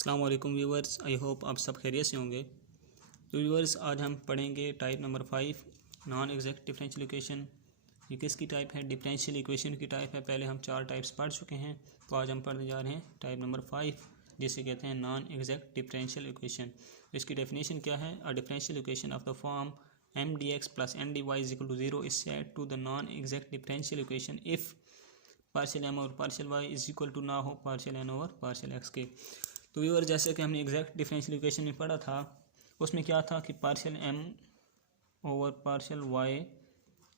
अस्सलाम वालेकुम viewers, I hope आप सब खैरियत से होंगे। तो व्यूवर्स, आज हम पढ़ेंगे type number 5 non exact differential equation. ये किसकी टाइप है? डिफरेंशियल इक्वेशन की टाइप है। पहले हम 4 टाइप्स पढ़ चुके हैं, तो आज हम पढ़ने जा रहे हैं टाइप नंबर 5, जिसे कहते हैं नॉन एग्जैक्ट डिफरेंशियल इक्वेशन। इसकी डेफिनेशन क्या है? A differential equation of the form M D X plus N D Y is equal to 0 is set to the non exact differential equation if partial M और partial Y is equal to ना हो partial N over partial X के। तो viewer, जैसे कि हमने exact differential equation में पढ़ा था, उसमें क्या था कि partial M over partial Y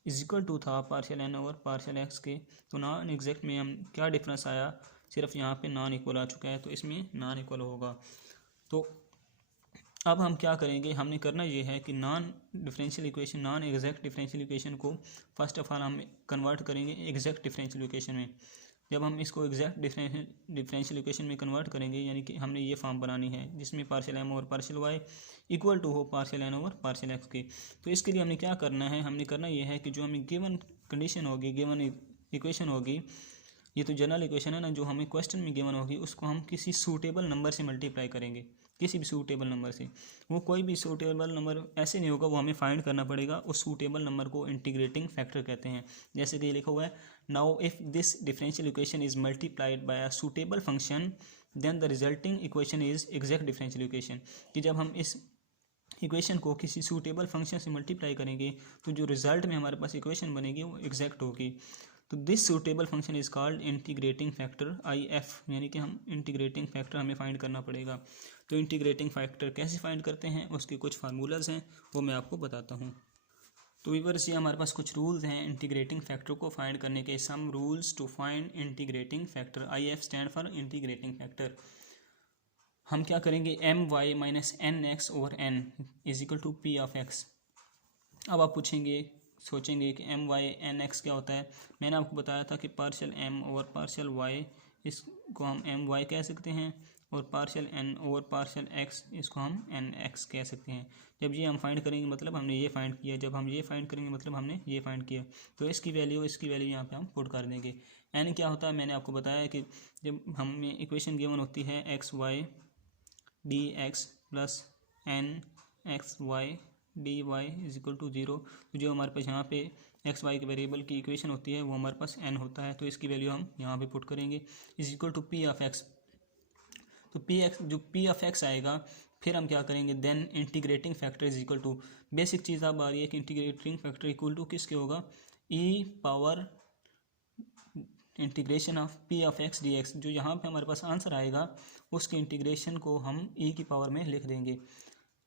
is equal to था partial N over partial X के। तो नॉन एग्जैक्ट में हम क्या डिफरेंस आया? सिर्फ यहाँ पे नॉन इक्वल आ चुका है, तो इसमें नॉन इक्वल होगा। तो अब हम क्या करेंगे? हमने करना ये है कि non differential equation, non exact differential equation को फर्स्ट ऑफ ऑल हम कन्वर्ट करेंगे एग्जैक्ट डिफरेंशियल इक्वेशन में। जब हम इसको एग्जैक्ट डिफरेंशियल इक्वेशन में कन्वर्ट करेंगे, यानी कि हमने ये फॉर्म बनानी है जिसमें partial M over partial Y equal to हो partial N over partial X के। तो इसके लिए हमने क्या करना है? हमने करना ये है कि जो हमें गिवन कंडीशन होगी, गिवन इक्वेशन होगी, ये तो जनरल इक्वेशन है ना, जो हमें क्वेश्चन में गिवन होगी, उसको हम किसी सूटेबल नंबर से मल्टीप्लाई करेंगे, किसी भी सूटेबल नंबर से। वो कोई भी सूटेबल नंबर ऐसे नहीं होगा, वो हमें फाइंड करना पड़ेगा। उस सूटेबल नंबर को इंटीग्रेटिंग फैक्टर कहते हैं। जैसे कि ये लिखा हुआ है, now if this differential equation is multiplied by a suitable function then the resulting equation is exact differential equation. कि जब हम इस इक्वेशन को किसी सूटेबल फंक्शन से मल्टीप्लाई करेंगे, तो जो रिजल्ट में हमारे पास इक्वेशन बनेगी वो एग्जैक्ट होगी। तो this suitable function is called integrating factor I F, यानी कि हम इंटीग्रेटिंग फैक्टर हमें फाइंड करना पड़ेगा। तो इंटीग्रेटिंग फैक्टर कैसे फाइंड करते हैं, उसके कुछ फार्मूलाज हैं, वो मैं आपको बताता हूँ। तो व्यूअर्स, ये हमारे पास कुछ रूल्स हैं इंटीग्रेटिंग फैक्टर को फाइंड करने के। Some rules to find integrating factor. I F stand for integrating factor. हम क्या करेंगे? M Y minus N X over N is equal to P of X. अब आप पूछेंगे, सोचेंगे कि एम वाई एन एक्स क्या होता है। मैंने आपको बताया था कि partial M over partial Y, इसको हम एम वाई कह सकते हैं, और partial N over partial X, इसको हम एन एक्स कह सकते हैं। जब ये हम फाइंड करेंगे मतलब हमने ये फाइंड किया, जब हम ये फाइंड करेंगे मतलब हमने ये फाइंड किया। तो इसकी वैल्यू यहाँ पे हम पुट कर देंगे। एन क्या होता है? मैंने आपको बताया कि जब हमें इक्वेशन गिवन होती है X Y D X plus N X Y D Y is equal to 0, तो जो हमारे पास यहाँ पे एक्स वाई के वेरिएबल की इक्वेशन होती है वो हमारे पास एन होता है। तो इसकी वैल्यू हम यहाँ पे पुट करेंगे is equal to P of X. तो पी एक्स, जो पी ऑफ एक्स आएगा, फिर हम क्या करेंगे? Then integrating factor is equal to, basic चीज़ अब आ रही है कि इंटीग्रेटिंग फैक्टर इक्वल टू किसके होगा? E power integration of P of X D X. जो यहाँ पे हमारे पास आंसर आएगा, उसके इंटीग्रेशन को हम ई की पावर में लिख देंगे।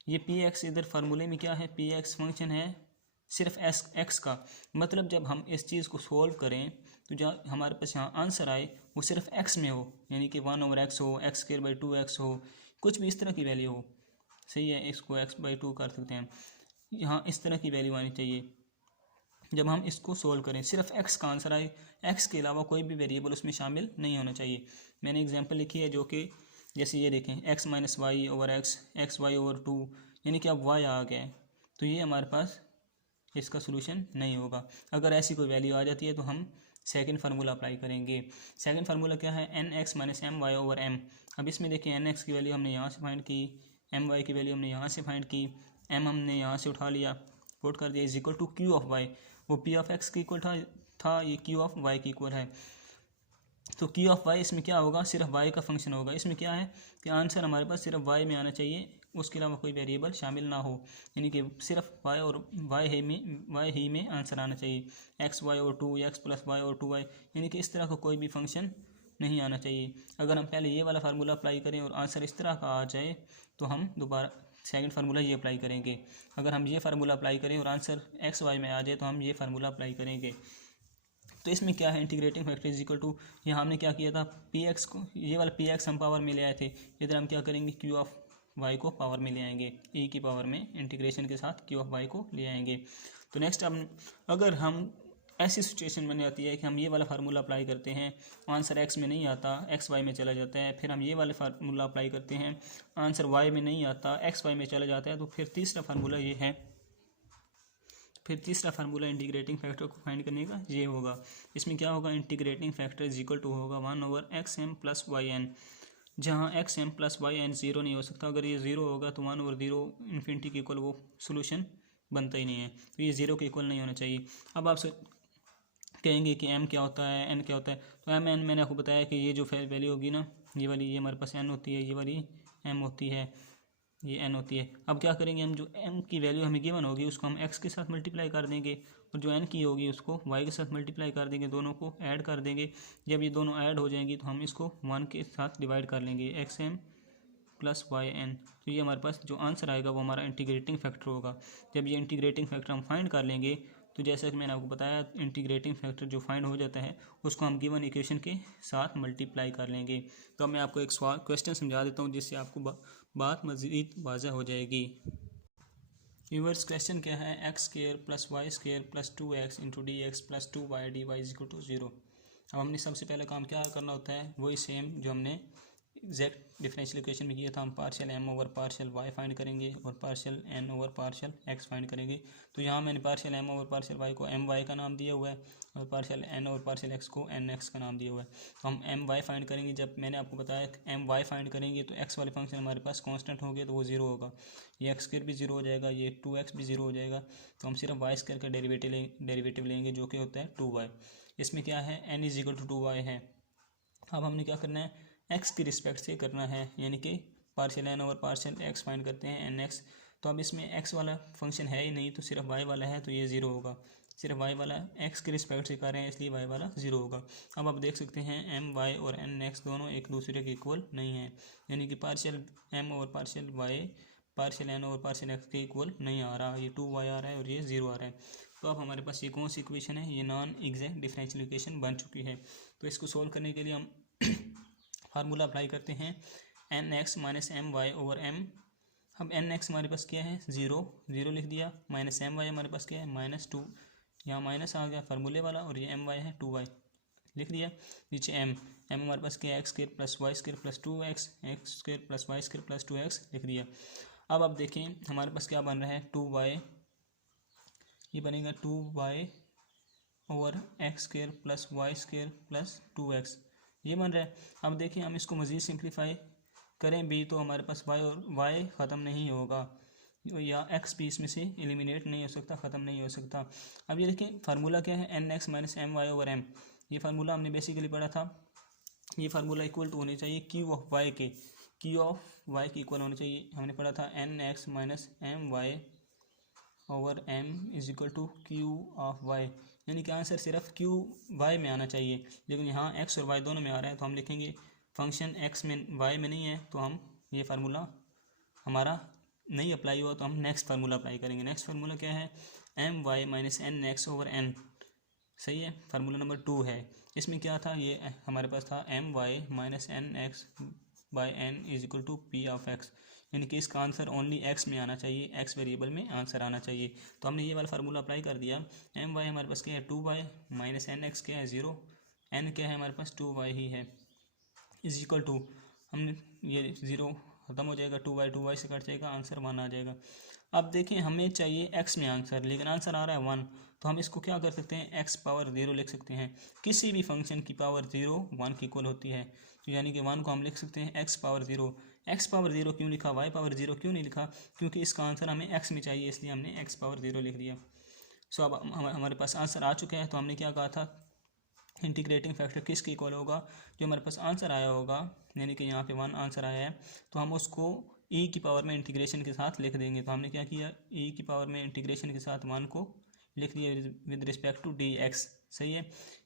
ये पी एक्स इधर फार्मूले में क्या है? पी एक्स फंक्शन है सिर्फ एक्स का। मतलब जब हम इस चीज़ को सोल्व करें, तो जो हमारे पास यहाँ आंसर आए वो सिर्फ एक्स में हो, यानी कि 1 ओवर एक्स हो, एक्स स्क्वायर बाई 2x हो, कुछ भी इस तरह की वैल्यू हो। सही है, इसको x बाई 2 कर सकते हैं। यहाँ इस तरह की वैल्यू आनी चाहिए जब हम इसको सोल्व करें। सिर्फ एक्स का आंसर आए, एक्स के अलावा कोई भी वेरिएबल उसमें शामिल नहीं होना चाहिए। मैंने एग्जाम्पल लिखी है, जो कि जैसे ये देखें, X minus Y over X, X Y over 2, यानी कि अब वाई आ गया है, तो ये हमारे पास इसका सोल्यूशन नहीं होगा। अगर ऐसी कोई वैल्यू आ जाती है तो हम सेकंड फार्मूला अप्लाई करेंगे। सेकंड फार्मूला क्या है? N X minus M Y over M. अब इसमें देखिए, एन एक्स की वैल्यू हमने यहाँ से फाइंड की, एम वाई की वैल्यू हमने यहाँ से फाइंड की, एम हमने यहाँ से उठा लिया, पुट कर दिया is equal to Q of Y. वो पी ऑफ एक्स की इक्वल था, ये क्यू ऑफ वाई की इक्वल है। तो क्यू ऑफ वाई इसमें क्या होगा? सिर्फ वाई का फंक्शन होगा। इसमें क्या है कि आंसर हमारे पास सिर्फ वाई में आना चाहिए, उसके अलावा कोई वेरिएबल शामिल ना हो, यानी कि सिर्फ वाई और वाई ही में आंसर आना चाहिए। एक्स वाई और 2, एक्स प्लस वाई और 2y, यानी कि इस तरह का कोई भी फंक्शन नहीं आना चाहिए। अगर हम पहले ये वाला फार्मूला अप्लाई करें और आंसर इस तरह का आ जाए, तो हम दोबारा सेकंड फार्मूला ये अप्लाई करेंगे। अगर हम ये फार्मूला अप्लाई करें और आंसर एक्स वाई में आ जाए, तो हम ये फार्मूला अप्लाई करेंगे। तो इसमें क्या है? Integrating factor is equal to, यहाँ हमने क्या किया था? पी एक्स को, ये वाला पी एक्स हम पावर में ले आए थे, इधर हम क्या करेंगे? क्यू ऑफ वाई को पावर में ले आएंगे, ई की पावर में इंटीग्रेशन के साथ क्यू ऑफ वाई को ले आएंगे। तो नेक्स्ट, अब अगर हम ऐसी सिचुएशन बन जाती है कि हम ये वाला फार्मूला अप्लाई करते हैं, आंसर एक्स में नहीं आता, एक्स वाई में चला जाता है, फिर हम ये वाला फार्मूला अप्लाई करते हैं, आंसर वाई में नहीं आता, एक्स वाई में चला जाता है, तो फिर तीसरा फार्मूला ये है, फिर तीसरा फार्मूला इंटीग्रेटिंग फैक्टर को फाइंड करने का ये होगा। इसमें क्या होगा? Integrating factor is equal to होगा 1 over X M plus Y N. जहाँ X M plus Y N zero नहीं हो सकता। अगर ये ज़ीरो होगा तो 1 और 0 इन्फिनिटी के इक्वल वो सोल्यूशन बनता ही नहीं है, तो ये ज़ीरो के इक्वल नहीं होना चाहिए। अब आप कहेंगे कि एम क्या होता है, एन क्या होता है, तो एम एन मैंने आपको बताया कि ये जो वैल्यू होगी ना, ये वाली, ये हमारे पास एन होती है, ये वाली एम होती है, ये एन होती है। अब क्या करेंगे हम, जो एम की वैल्यू हमें गिवन होगी उसको हम एक्स के साथ मल्टीप्लाई कर देंगे, और जो एन की होगी उसको वाई के साथ मल्टीप्लाई कर देंगे, दोनों को ऐड कर देंगे। जब ये दोनों ऐड हो जाएंगी तो हम इसको 1 के साथ डिवाइड कर लेंगे, X M plus Y N. तो ये हमारे पास जो आंसर आएगा वो हमारा इंटीग्रेटिंग फैक्टर होगा। जब ये इंटीग्रेटिंग फैक्टर हम फाइंड कर लेंगे, तो जैसा कि मैंने आपको बताया, इंटीग्रेटिंग फैक्टर जो फाइंड हो जाता है उसको हम गिवन इक्वेशन के साथ मल्टीप्लाई कर लेंगे। तो अब मैं आपको एक सवाल क्वेश्चन समझा देता हूँ जिससे आपको बात मज़ीद वाज़ह हो जाएगी। व्यूअर्स, क्वेश्चन क्या है, X square plus Y square plus 2x into D X plus 2y dy is equal to 0। अब हमने सबसे पहले काम क्या करना होता है, वही सेम जो हमने एग्जैक्ट डिफरेंशियल इक्वेशन में किया था। हम partial M over partial Y find करेंगे और partial N over partial X find करेंगे। तो यहाँ मैंने partial M over partial Y को एम वाई का नाम दिया हुआ है और partial N over partial X को एन एक्स का नाम दिया हुआ है। तो हम एम वाई फाइंड करेंगे। जब मैंने आपको बताया एम वाई फाइंड करेंगे तो एक्स वाले फंक्शन हमारे पास कॉन्स्टेंट हो गया तो वो 0 होगा, ये एक्स स्क्वायर भी 0 हो जाएगा, ये 2x भी 0 हो जाएगा। तो हम सिर्फ वाई स्क्वायर का डेरिवेटिव लेंगे जो कि होता है 2y। इसमें क्या है, n is equal to 2y है। अब हमने क्या करना है, x की रिस्पेक्ट से करना है, यानी कि partial N over partial X find करते हैं एन एक्स। तो अब इसमें x वाला फंक्शन है ही नहीं, तो सिर्फ y वाला है, तो ये 0 होगा। सिर्फ y वाला x की रिस्पेक्ट से कर रहे हैं इसलिए y वाला 0 होगा। अब आप देख सकते हैं एम वाई और एन एक्स दोनों एक दूसरे के इक्वल नहीं है, यानी कि पार्शियल एम और पार्शियल वाई पार्शियल एन और पार्शियल एक्स के इक्वल नहीं आ रहा, ये 2y आ रहा है और ये 0 आ रहा है। तो अब हमारे पास ये कौन सी इक्वेशन है, ये नॉन एग्जैक्ट डिफरेंशियल इक्वेशन बन चुकी है। तो इसको सोल्व करने के लिए हम फार्मूला अप्लाई करते हैं, N X minus M Y over M. अब एन एक्स हमारे पास क्या है, 0 लिख दिया, माइनस एम वाई हमारे पास क्या है, -2, यहाँ माइनस आ गया फार्मूले वाला, और ये एम वाई है 2y लिख दिया। नीचे एम हमारे पास क्या है, X square plus Y square plus 2x, X square plus Y square plus 2x लिख दिया। अब आप देखें हमारे पास क्या बन रहा है, 2y, ये बनेगा 2y over X square plus Y square plus 2x, ये बन रहा है। अब देखिए हम इसको मज़ीद सिंप्लीफाई करें भी तो हमारे पास y और y ख़त्म नहीं होगा, या x भी इसमें से एलिमिनेट नहीं हो सकता, ख़त्म नहीं हो सकता। अब ये देखें फार्मूला क्या है, N X minus M Y over M. ये फार्मूला हमने बेसिकली पढ़ा था, ये फार्मूला इक्वल टू होनी चाहिए क्यू ऑफ वाई के, क्यू ऑफ वाई के इक्वल होना चाहिए। हमने पढ़ा था N X minus M Y over M is equal to Q of Y, यानी कि आंसर सिर्फ क्यू वाई में आना चाहिए, लेकिन यहाँ एक्स और वाई दोनों में आ रहा है। तो हम लिखेंगे फंक्शन एक्स में वाई में नहीं है, तो हम ये फार्मूला हमारा नहीं अप्लाई हुआ, तो हम नेक्स्ट फार्मूला अप्लाई करेंगे। नेक्स्ट फार्मूला क्या है, M Y minus N X over N, सही है, फार्मूला नंबर 2 है। इसमें क्या था, ये हमारे पास था M Y minus N X by N is equal to P of X, यानी कि इसका आंसर ओनली एक्स में आना चाहिए, एक्स वेरिएबल में आंसर आना चाहिए। तो हमने ये वाला फार्मूला अप्लाई कर दिया। एम वाई हमारे पास क्या है 2y, माइनस एन एक्स क्या है 0, एन क्या है हमारे पास 2y ही है, इज इक्वल टू, हमने ये 0 ख़त्म हो जाएगा, 2y से कट जाएगा, आंसर 1 आ जाएगा। अब देखें हमें चाहिए x में आंसर, लेकिन आंसर आ रहा है 1, तो हम इसको क्या कर सकते हैं, x पावर 0 लिख सकते हैं। किसी भी फंक्शन की पावर 0 1 की इक्वल होती है, तो यानी कि 1 को हम लिख सकते हैं x पावर 0। x पावर 0 क्यों लिखा, y पावर 0 क्यों नहीं लिखा, क्योंकि इसका आंसर हमें x में चाहिए, इसलिए हमने x पावर 0 लिख दिया। सो अब हमारे पास आंसर आ चुका है। तो हमने क्या कहा था, इंटीग्रेटिंग फैक्टर किसके इक्वल होगा, जो हमारे पास आंसर आया होगा, यानी कि यहाँ पे 1 आंसर आया है, तो हम उसको e की पावर में इंटीग्रेशन के साथ लिख देंगे। तो हमने क्या किया, e की पावर में इंटीग्रेशन के साथ 1 को लिख दिया with respect to D X, सही है,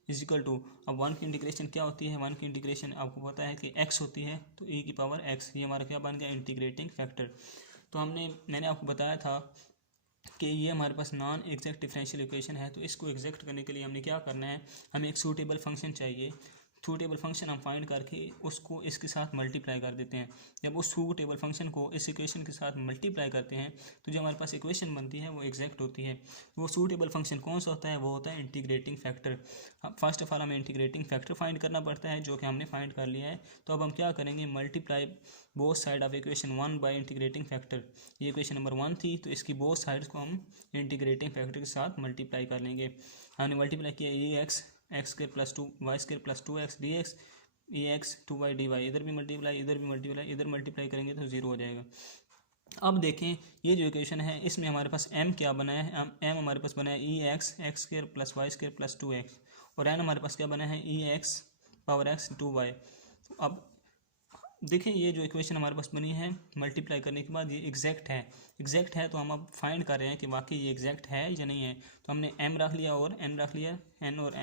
इज इक्वल टू, अब 1 की इंटीग्रेशन क्या होती है, 1 की इंटीग्रेशन आपको पता है कि x होती है, तो e की पावर x, ये हमारा क्या बन गया, इंटीग्रेटिंग फैक्टर। तो मैंने आपको बताया था कि ये हमारे पास नॉन एग्जैक्ट डिफरेंशियल इक्वेशन है, तो इसको एग्जैक्ट करने के लिए हमने क्या करना है, हमें एक सूटेबल फंक्शन चाहिए। सूटेबल फंक्शन हम फाइंड करके उसको इसके साथ मल्टीप्लाई कर देते हैं। जब उस सूटेबल फंक्शन को इस इक्वेशन के साथ मल्टीप्लाई करते हैं तो जो हमारे पास इक्वेशन बनती है वो एग्जैक्ट होती है। वो सूटेबल फंक्शन कौन सा होता है, वो होता है integrating factor. First of all हमें इंटीग्रेटिंग फैक्टर फाइंड करना पड़ता है, जो कि हमने फाइंड कर लिया है। तो अब हम क्या करेंगे, multiply both side of equation 1 by integrating factor. ये इक्वेशन नंबर 1 थी, तो इसकी बोथ साइड्स को हम इंटीग्रेटिंग फैक्टर के साथ मल्टीप्लाई कर लेंगे। हमने मल्टीप्लाई किया, ये X square plus 2 Y square plus 2x D X e X 2y dy, इधर भी मल्टीप्लाई, इधर भी मल्टीप्लाई, इधर मल्टीप्लाई करेंगे तो 0 हो जाएगा। अब देखें ये जो इक्वेशन है इसमें हमारे पास m क्या बना है, m हमारे पास बना है e X X square plus Y square plus 2x, और n हमारे पास क्या बना है e x power x 2y। अब देखें ये जो इक्वेशन हमारे पास बनी है मल्टीप्लाई करने के बाद ये एग्जैक्ट है तो हम अब फाइंड कर रहे हैं कि वाकई ये एग्जैक्ट है या नहीं है। तो हमने m रख लिया और n रख लिया, n और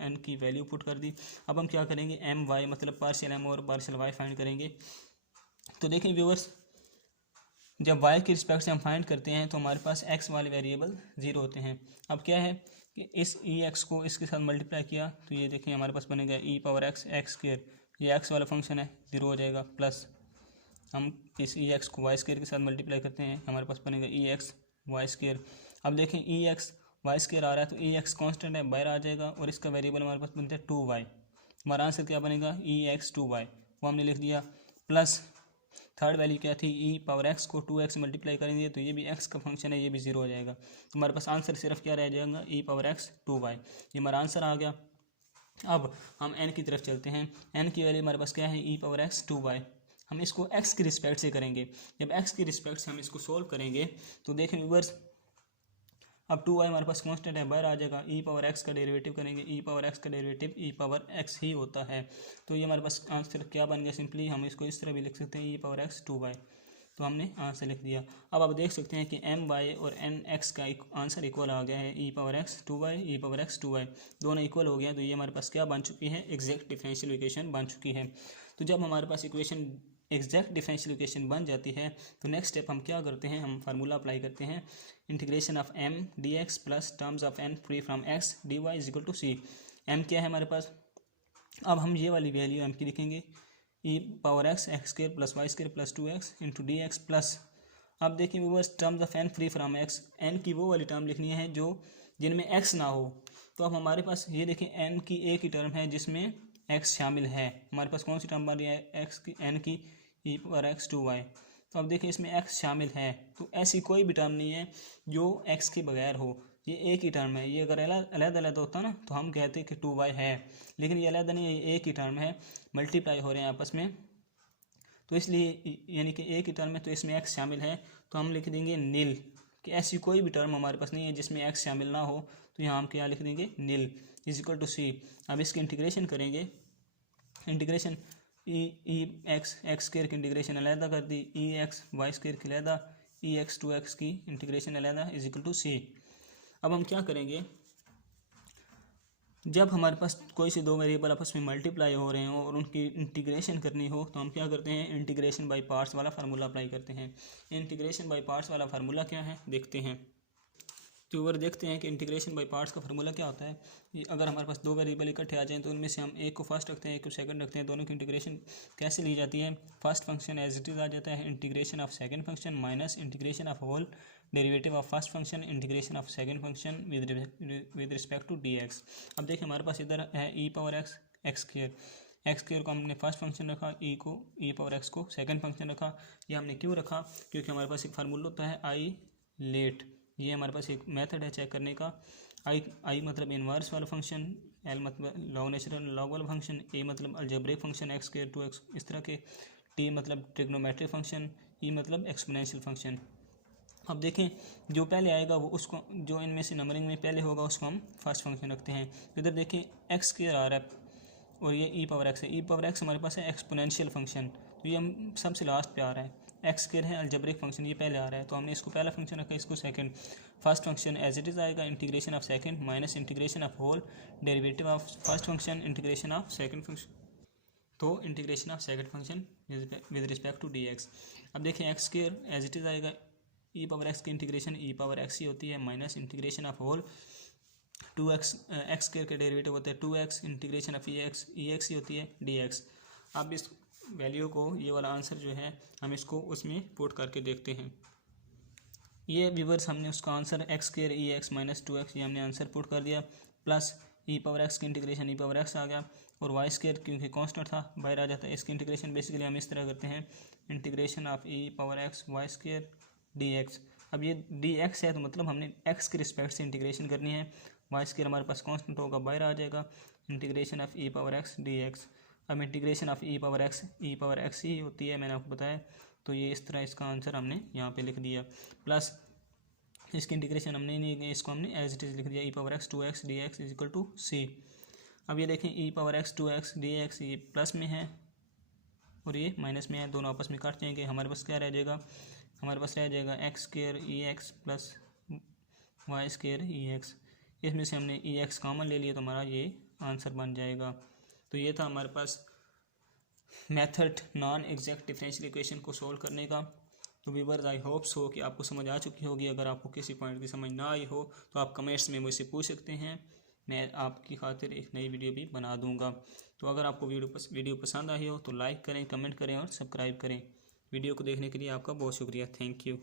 m की वैल्यू पुट कर दी। अब हम क्या करेंगे, m y मतलब पार्शियल m और पार्शियल y फाइंड करेंगे। तो देखें व्यूअर्स, जब y के रिस्पेक्ट से हम फाइंड करते हैं तो हमारे पास x वाले वेरिएबल 0 होते हैं। अब क्या है कि इस ई एक्स को इसके साथ मल्टीप्लाई किया तो ये देखें हमारे पास बनेगा ई पावर एक्स एक्स स्क्र, ये x वाला फंक्शन है 0 हो जाएगा, प्लस हम इस ई एक्स को वाई स्क्र के साथ मल्टीप्लाई करते हैं, हमारे पास बनेगा ई एक्स वाई स्क्र। अब देखें ई एक्स वाई स्क्र आ रहा है तो ई एक्स कॉन्स्टेंट है, बाहर आ जाएगा और इसका वेरिएबल हमारे पास बनता है 2y। हमारा आंसर क्या बनेगा, ई एक्स 2y, वो हमने लिख दिया। प्लस थर्ड वैल्यू क्या थी, ई पावर एक्स को 2x मल्टीप्लाई करेंगे तो ये भी x का फंक्शन है, ये भी 0 हो जाएगा। तो हमारे पास आंसर सिर्फ क्या रह जाएगा, ई पावर एक्स 2y, ये हमारा आंसर आ गया। अब हम n की तरफ चलते हैं, n की वैल्यू हमारे पास क्या है, ई पावर एक्स 2y। हम इसको x के रिस्पेक्ट से करेंगे, जब x के रिस्पेक्ट से हम इसको सोल्व करेंगे तो देखें व्यूअर्स, अब 2y हमारे पास कांस्टेंट है, बाहर आ जाएगा, ई पावर एक्स का डेरिवेटिव करेंगे, ई पावर एक्स का डेरिवेटिव ई पावर एक्स ही होता है। तो ये हमारे पास आंसर क्या बन गया, सिंपली हम इसको इस तरह भी लिख सकते हैं, ई पावर एक्स 2y। तो हमने आंसर लिख दिया। अब आप देख सकते हैं कि एम वाई और एन एक्स का आंसर इक्वल आ गया है, ई पावर एक्स 2y ई पावर एक्स 2y दोनों इक्वल हो गए हैं। तो ये हमारे पास क्या बन चुकी है, एग्जैक्ट डिफरेंशियल इक्वेशन बन चुकी है। तो जब हमारे पास इक्वेशन एग्जैक्ट डिफरेंशियल इक्वेशन बन जाती है तो नेक्स्ट स्टेप हम क्या करते हैं, हम फार्मूला अप्लाई करते हैं, integration of m dx plus terms of n free from x dy is equal to c। m क्या है हमारे पास, अब हम ये वाली वैल्यू m की लिखेंगे, e power X X square plus Y square plus 2x into D X plus, अब देखिए viewers terms of n free from x, n की वो वाली टर्म लिखनी है जो जिनमें x ना हो। तो अब हमारे पास ये देखिए n की एक ही टर्म है जिसमें x शामिल है, हमारे पास कौन सी टर्म बन रही है, x की n की ई पावर एक्स 2y। तो अब देखिए इसमें x शामिल है, तो ऐसी कोई भी टर्म नहीं है जो x के बगैर हो, ये एक ही टर्म है। ये अगर अलग अलग होता ना तो हम कहते कि 2y है, लेकिन ये अलग नहीं है, ये एक ही टर्म है, मल्टीप्लाई हो रहे हैं आपस में, तो इसलिए यानी कि एक ही टर्म है तो इसमें x शामिल है। तो हम लिख देंगे नील, कि ऐसी कोई भी टर्म हमारे पास नहीं है जिसमें x शामिल ना हो, तो यहाँ हम क्या लिख देंगे, नील इज इक्वल टू सी। अब इसकी इंटीग्रेशन करेंगे, इंटीग्रेशन ई एक्स एक्स स्क्र की इंटीग्रेशन अलहदा कर दी, ई एक्स वाई स्क्र की अलहदा, ई एक्स 2x की इंटीग्रेशन अलहदा इज इक्वल टू सी। अब हम क्या करेंगे, जब हमारे पास कोई से दो वेरिएबल आपस में मल्टीप्लाई हो रहे हो और उनकी इंटीग्रेशन करनी हो तो हम क्या करते हैं, इंटीग्रेशन बाय पार्ट्स वाला फार्मूला अप्लाई करते हैं। इंटीग्रेशन बाय पार्ट्स वाला फार्मूला क्या है देखते हैं। तो ऊपर देखते हैं कि इंटीग्रेशन बाय पार्ट्स का फार्मूला क्या होता है। ये अगर हमारे पास दो वेरिएबल इकट्ठे आ जाएं तो उनमें से हम एक को फर्स्ट रखते हैं, एक को सेकंड रखते हैं, दोनों की इंटीग्रेशन कैसे ली जाती है, first function as it is आ जाता है, integration of second function minus integration of whole derivative of first function integration of second function with respect to D X. अब देखिए हमारे पास इधर है e power X X square को हमने फर्स्ट फंक्शन रखा, ई को ई पावर एक्स को सेकंड फंक्शन रखा। ये हमने क्यों रखा, क्योंकि हमारे पास एक फार्मूला होता है आई लेट, ये हमारे पास एक मेथड है चेक करने का। आई मतलब इन्वर्स वाला फंक्शन, एल मतलब लॉग नेचुरल लॉग वाला फंक्शन, ए मतलब algebraic function x square 2x इस तरह के, टी मतलब ट्रिग्नोमेट्रिक फंक्शन, ई मतलब एक्सपोनेंशियल फंक्शन। अब देखें जो पहले आएगा वो उसको, जो इनमें से नंबरिंग में पहले होगा उसको हम फर्स्ट फंक्शन रखते हैं। इधर देखें एक्स स्क्र आ रहा है और ये ई पावर एक्स है, ई पावर एक्स हमारे पास है एक्सपोनेंशियल फंक्शन, तो ये हम सबसे लास्ट पे आ रहा है। एक्स स्क्र है अलजेब्रिक फंक्शन, ये पहले आ रहा है तो हमने इसको पहला फंक्शन रखा, इसको second. First function as it is आएगा, integration of second minus integration of whole derivative of first function integration of second function, तो integration of second function with respect to D X. अब देखें X square as it is आएगा, e power X की इंटीग्रेशन e power X ही होती है minus integration of whole 2x, X square के डेरिवेटिव होते हैं 2x integration of E x ही होती है dx। अब इस वैल्यू को, ये वाला आंसर जो है हम इसको उसमें पुट करके देखते हैं। ये व्यूअर्स हमने उसका आंसर एक्स स्क्र ई एक्स माइनस 2x ये हमने आंसर पुट कर दिया, प्लस ई पावर एक्स की इंटीग्रेशन ई पावर एक्स आ गया और वाई स्क्र क्योंकि कांस्टेंट था बाहर आ जाता है। इसकी इंटीग्रेशन बेसिकली हम इस तरह करते हैं, integration of E power X Y square dx। अब ये dx है तो मतलब हमने x के रिस्पेक्ट से इंटीग्रेशन करनी है, वाई स्क्र हमारे पास कांस्टेंट होगा बाहर आ जाएगा, integration of E power X dx। अब integration of E power X ही होती है, मैंने आपको बताया। तो ये इस तरह इसका आंसर हमने यहाँ पे लिख दिया, प्लस इसकी इंटीग्रेशन हमने नहीं, इसको हमने एज इट इज़ लिख दिया, e power X 2x dx is equal to C. अब ये देखें e power X 2x dx ये प्लस में है और ये माइनस में है, दोनों आपस में काट जाएंगे। हमारे पास क्या रह जाएगा, हमारे पास रह जाएगा एक्स स्क्वायर ई एक्स प्लस वाई स्क्वायर ई एक्स। इसमें से हमने ई एक्स कॉमन ले लिया तो हमारा ये आंसर बन जाएगा। तो ये था हमारे पास method non exact differential equation को सोल्व करने का। तो व्यूअर्स आई होप सो कि आपको समझ आ चुकी होगी। अगर आपको किसी पॉइंट की समझ ना आई हो तो आप कमेंट्स में मुझसे पूछ सकते हैं, मैं आपकी खातिर एक नई वीडियो भी बना दूंगा। तो अगर आपको वीडियो पसंद आई हो तो लाइक करें, कमेंट करें और सब्सक्राइब करें। वीडियो को देखने के लिए आपका बहुत शुक्रिया, थैंक यू।